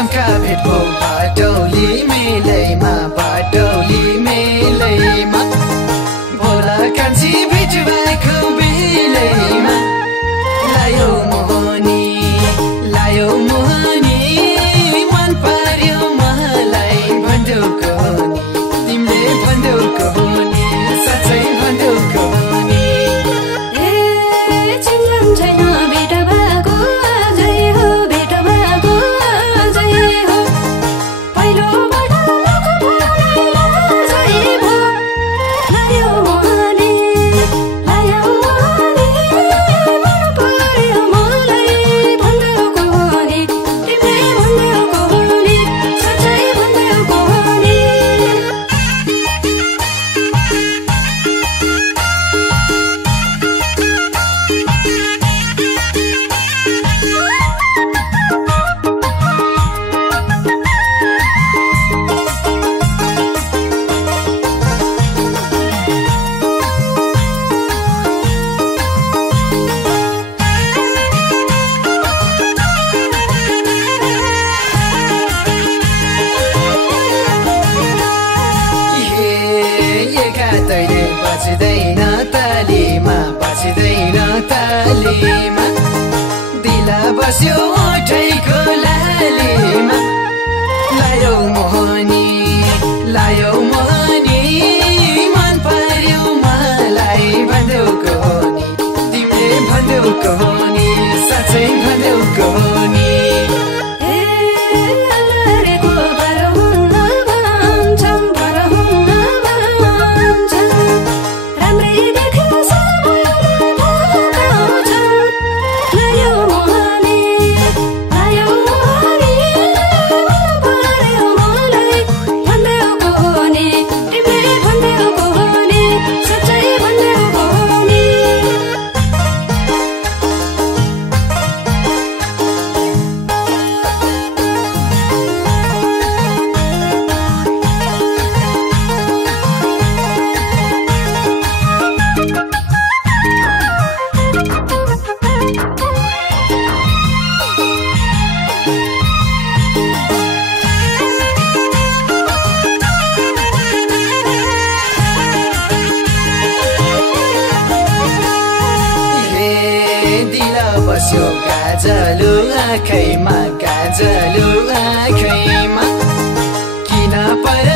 मौसमका भेट भो बाटौली मेलैमा बाटौली मेलैमा भोला कान्छी भेट भएको बेलैमा लायो मोहनी मन पर्यो मलाई भन्देऊ कहोनी तिमीले भन्देऊ कहोनी साँच्चै भन्देऊ कहोनी छैन भेट भएको अझै हो भेट भएको अझै हो पहिलोबाट लायो मोहनी मन पर्यो मलाई भन्देऊ कहोनी तिमीले भन्देऊ कहोनी साँच्चै भन्देऊ कहोनी तैले बज्दैन तालीमा बज्दैन तालीमा दिला बस्यो ओठैको लालीमा लायो मोहनी मन पर्यो मलाई भन्देऊ कहोनी तिमीले भन्देऊ कहोनी साँच्चै भन्देऊ कहोनी बस्यो गाजलु आँखैमा किन पर